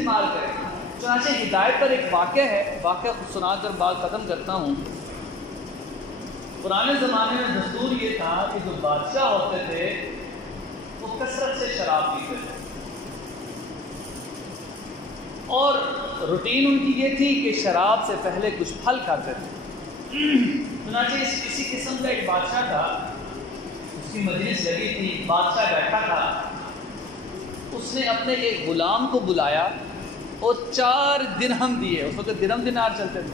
استعمال کریں. چنانچہ ہدایت پر ایک واقعہ ہے، واقعہ سنا کر بات ختم کرتا ہوں. پرانے زمانے میں دستور یہ تھا کہ جو بادشاہ ہوتے تھے وہ کثرت سے شراب پیتے تھے، اور روٹین ان کی یہ تھی کہ شراب سے پہلے کچھ پھل کھاتے تھے. چنانچہ کسی قسم کا ایک بادشاہ تھا، اس کی مجلس لگی تھی، بادشاہ بیٹھا تھا. اس نے اپنے ایک غلام کو بلایا اور 4 درہم دیے. اس وقت درہم دینار چلتے تھے.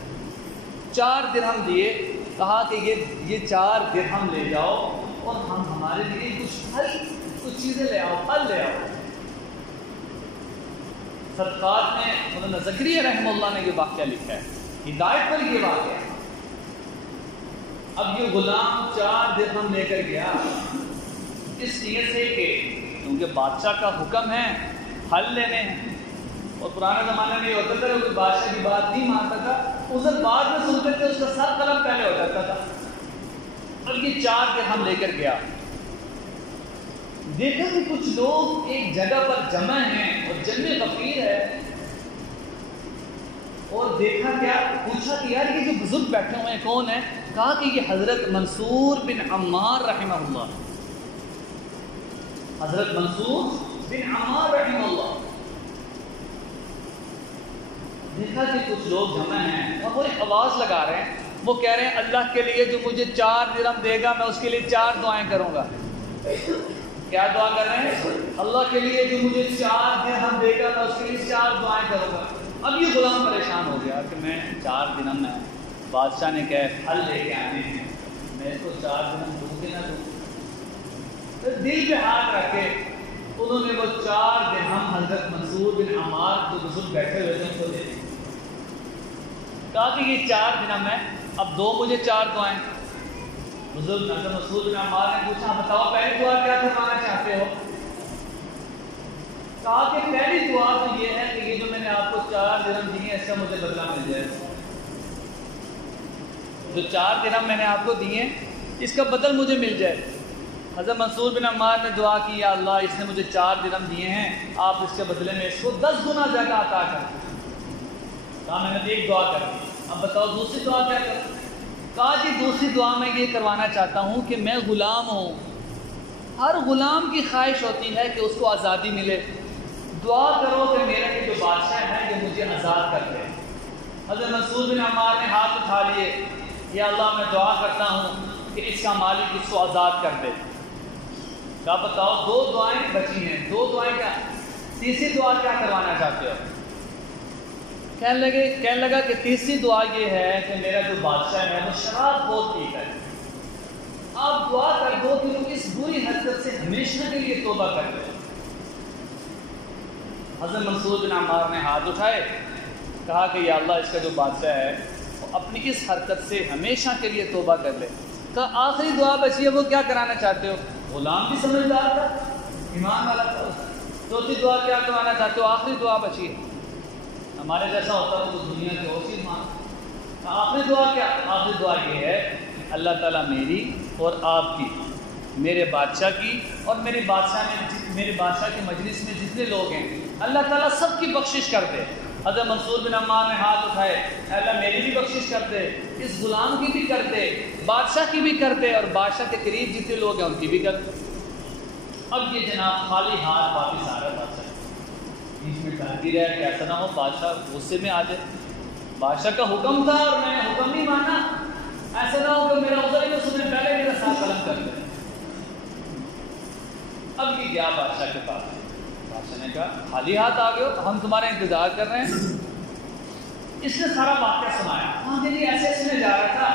4 درہم دیے، کہا کہ یہ 4 درہم لے جاؤ اور ہمارے لیے کچھ چیزیں لے آؤ، پھل لے آؤ. صدقات میں مولانا زکریا رحمہ اللہ نے یہ واقعہ لکھا ہے، ہدایت پر یہ واقعہ ہے. اب یہ غلام 4 درہم لے کر گیا اس نیت سے کہ کیونکہ بادشاہ کا حکم ہے پھل لینے ہیں، اور پرانے زمانے میں یہ ہوتا تھا کہ بادشاہ کی بات نہیں مانتا تھا، اسے بعد میں سنتے تھے، اس کا سر قلم پہلے ہو جاتا تھا. اب یہ 4 درہم لے کر گیا. دیکھا کہ کچھ لوگ ایک جگہ پر جمع ہیں اور جنب غفیر ہے، اور دیکھا کیا، پوچھا کہ یار یہ جو بزرگ بیٹھے ہوئے ہیں کون ہیں؟ کہا کہ یہ حضرت منصور بن عمار رحمہ اللہ. حضرت منصور بن عمار رحمہ اللہ. دیکھا کہ کچھ لوگ جمع ہیں اور وہ ایک آواز لگا رہے ہیں، وہ کہہ رہے ہیں اللہ کے لیے جو مجھے 4 درہم دے گا میں اس کے لیے 4 دعائیں کروں گا. کیا دعا کر رہے ہیں؟ اللہ کے لیے جو مجھے 4 درہم دے گا میں اس کے لیے 4 دعائیں کروں گا. اب یہ غلام پریشان ہو گیا کہ میں 4 درہم میں بادشاہ نے کہا پھل لے کے آنے ہیں، میں اس کو 4 درہم دوں کہ نہ دوں. دل پہ ہاتھ رکھے انہوں نے وہ 4 درہم حضرت منصور بن عمار جو بزرگ بیٹھے ہوئے تھے ان کو دے دی. کہا کہ یہ 4 درہم ہے، اب دو مجھے 4 دعائیں. بزرگ حضرت منصور بن عمار نے پوچھا بتاؤ پہلی دعا کیا کروانا چاہتے ہو؟ کہا کہ پہلی دعا تو یہ ہے کہ یہ جو میں نے آپ کو 4 درہم دیے اس کا مجھے بدلہ مل جائے. جو 4 درہم میں نے آپ کو دیے اس کا بدل مجھے مل جائے. حضرت منصور بن عمار نے دعا کی یا اللہ اس نے مجھے 4 درہم دیے ہیں، آپ اس کے بدلے میں اس کو 10 گنا زیادہ عطا کر. کہا میں نے ایک دعا کر دی، اب بتاؤ دوسری دعا کیا کروں؟ کہا جی دوسری دعا میں یہ کروانا چاہتا ہوں کہ میں غلام ہوں، ہر غلام کی خواہش ہوتی ہے کہ اس کو آزادی ملے. دعا کرو کہ میرا یہ جو بادشاہ ہے یہ مجھے آزاد کر دے. حضرت منصور بن عمار نے ہاتھ اٹھا لیے، یا اللہ میں دعا کرتا ہوں کہ اس کا مالک اس کو آزاد کر دے. کہا بتاؤ 2 دعائیں بچی ہیں، 2 دعائیں کیا، تیسری دعا کیا کروانا چاہتے ہو؟ کہنے لگا کہ تیسری دعا یہ ہے کہ میرا جو بادشاہ ہے وہ شراب بہت پیتا ہے، آپ دعا کر دو کہ وہ اس بری حرکت سے ہمیشہ کے لیے توبہ کر دے. حضرت منصور بن عمار نے ہاتھ اٹھائے، کہا کہ یا اللہ اس کا جو بادشاہ ہے وہ اپنی اس حرکت سے ہمیشہ کے لیے توبہ کر لے. کہا آخری دعا بچی ہے وہ کیا کرانا چاہتے ہو؟ غلام بھی سمجھدار تھا، ایمان والا تھا. چوتھی دعا کیا کروانا چاہتے ہو؟ آخری دعا بچی ہے. ہمارے جیسا ہوتا ہے تو دنیا کی اور چیز مانگ. آخری دعا کیا؟ آخری دعا یہ ہے اللہ تعالیٰ میری اور آپ کی، میرے بادشاہ کی اور میرے بادشاہ کی مجلس میں جتنے لوگ ہیں اللہ تعالیٰ سب کی بخشش کر دے. حضرت منصور بن عمار نے ہاتھ اٹھائے، اللہ میری بھی بخشش کر دے، اس غلام کی بھی کر دے، بادشاہ کی بھی کر دے، اور بادشاہ کے قریب جتنے لوگ ہیں ان کی بھی کر دے. اب یہ جناب خالی ہاتھ واپس آ رہا ہے بادشاہ، بیچ میں ٹھہرتی رہے کہ ایسا نہ ہو بادشاہ غصے میں آ جائے. بادشاہ کا حکم تھا اور میں نے حکم نہیں مانا، ایسا نہ ہو کہ میرا عذر ہی تو سنے پہلے میرا ساتھ قلم کر دے. اب یہ گیا بادشاہ کے پاس. بادشاہ نے کہا خالی ہاتھ آ گئے ہو، ہم تمہارا انتظار کر رہے ہیں. اس نے سارا واقعہ سنایا. ہاں جی ایسے اس میں جا رہا تھا،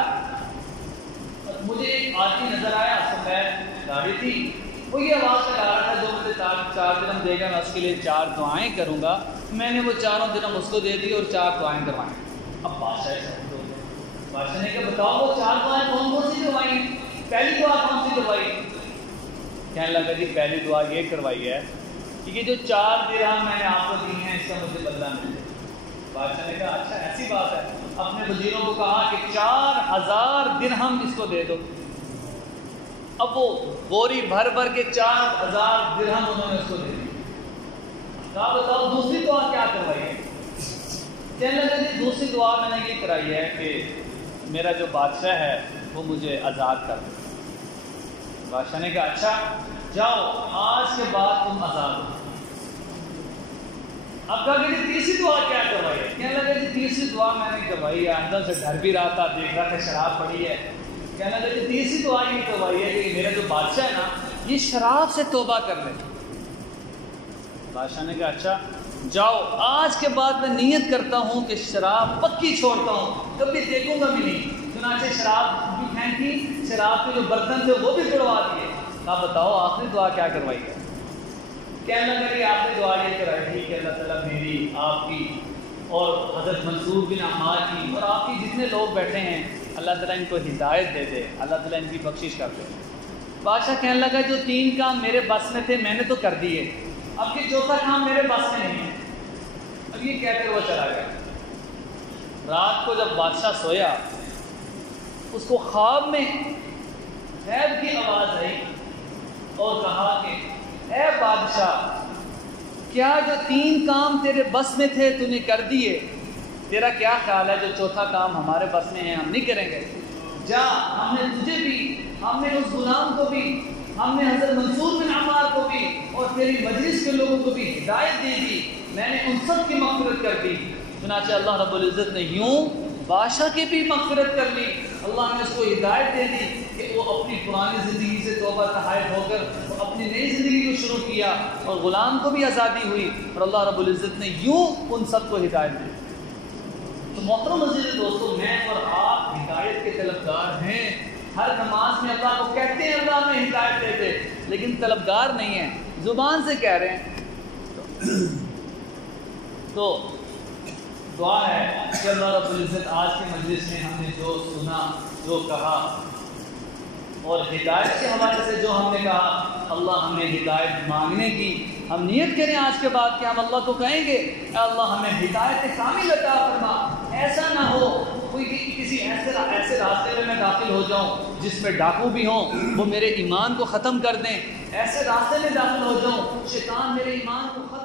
مجھے ایک آدمی نظر آیا، سفید داڑھی تھی، وہ یہ آواز لگا رہا تھا جو مجھے 4 درہم دے گا میں اس کے لیے 4 دعائیں کروں گا. میں نے وہ 4 درہم اس کو دے دی اور 4 دعائیں کروائیں. اب بادشاہ نے کہا بتاؤ وہ 4 دعائیں کون سی کروائی؟ پہلی دعا کون سی کروائی؟ کہنے لگا جی پہلی دعا یہ کروائی ہے کہ یہ جو 4 درہم میں نے آپ کو دی ہیں اس کا مجھے بدلہ مل جائے. بادشاہ نے کہا اچھا ایسی بات ہے. اپنے وزیروں کو کہا کہ 4000 درہم اس کو دے دو. اب وہ بوری بھر بھر کے 4000 درہم انہوں نے اس کو دے دی. کہا بتاؤ دوسری دعا کیا کروائی ہے؟ کہنے لگے جی دوسری دعا میں نے یہ کرائی ہے کہ میرا جو بادشاہ ہے وہ مجھے آزاد کر دے۔ بادشاہ نے کہا اچھا جاؤ آج کے بعد تم آزاد ہو۔ اب کہا کہ تیسری دعا کیا کروائی ہے؟ کہنے لگے جی تیسری دعا میں نے کروائی ہے، اندر سے ڈر بھی رہا تھا، دیکھ رہا تھا شراب پڑی ہے۔ کہنے لگے جی تیسری دعا یہ کروائی ہے کہ میرا جو بادشاہ ہے نا یہ شراب سے توبہ کر لے۔ بادشاہ نے کہا اچھا جاؤ آج کے بعد میں نیت کرتا ہوں کہ شراب پکی چھوڑتا ہوں، کبھی دیکھوں گا بھی نہیں۔ چنانچہ شراب بھی پھینکی، شراب کے جو برتن تھے وہ بھی توڑوا دیے۔ کہا بتاؤ آخری دعا کیا کروائی ہے؟ کہنے لگا کہ آخری دعا یہ کرائی تھی کہ اللہ تعالیٰ میری، آپ کی اور حضرت منصور بن عمار کی اور آپ کی جتنے لوگ بیٹھے ہیں اللہ تعالیٰ ان کو ہدایت دے دے، اللہ تعالیٰ ان کی بخشش کر دے۔ بادشاہ کہنے لگا جو 3 کام میرے بس میں تھے میں نے تو کر دیے، اب یہ چوتھا کام میرے بس میں نہیں ہے۔ اب یہ کہہ کر وہ چلا گیا۔ رات کو جب بادشاہ سویا اس کو خواب میں غیب کی آواز آئی اور کہا کہ اے بادشاہ کیا جو 3 کام تیرے بس میں تھے تو نے کر دیے، تیرا کیا خیال ہے جو چوتھا کام ہمارے بس میں ہے ہم نہیں کریں گے؟ جا، ہم نے تجھے بھی، ہم نے اس غلام کو بھی، ہم نے حضرت منصور بن عمار کو بھی اور تیری مجلس کے لوگوں کو بھی ہدایت دے دی، میں نے ان سب کی مغفرت کر دی۔ چنانچہ اللہ رب العزت نے یوں بادشاہ کی بھی مغفرت کر لی، اللہ نے اس کو ہدایت دے دی کہ وہ اپنی پرانی زندگی سے توبہ طائب ہو کر وہ اپنی نئی زندگی کو شروع کیا اور غلام کو بھی آزادی ہوئی، اور اللہ رب العزت نے یوں ان سب کو ہدایت دی۔ تو محترم عزیز دوستو، میں اور آپ ہدایت کے طلبگار ہیں، ہر نماز میں اللہ کو کہتے ہیں اللہ ہمیں ہدایت دے دے، لیکن طلبگار نہیں ہیں، زبان سے کہہ رہے ہیں۔ تو دعا ہے کہ اللہ رب العزت آج کے مجلس میں ہم نے جو سنا، جو کہا اور ہدایت کے حوالے سے جو ہم نے کہا، اللہ ہمیں ہدایت مانگنے کی ہم نیت کریں آج کے بعد کہ ہم اللہ کو کہیں گے اے اللہ ہمیں ہدایت کامل عطا فرما۔ ایسا نہ ہو کوئی کسی ایسے راستے میں داخل ہو جاؤں جس میں ڈاکو بھی ہوں وہ میرے ایمان کو ختم کر دیں، ایسے راستے میں داخل ہو جاؤں شیطان میرے ایمان کو ختم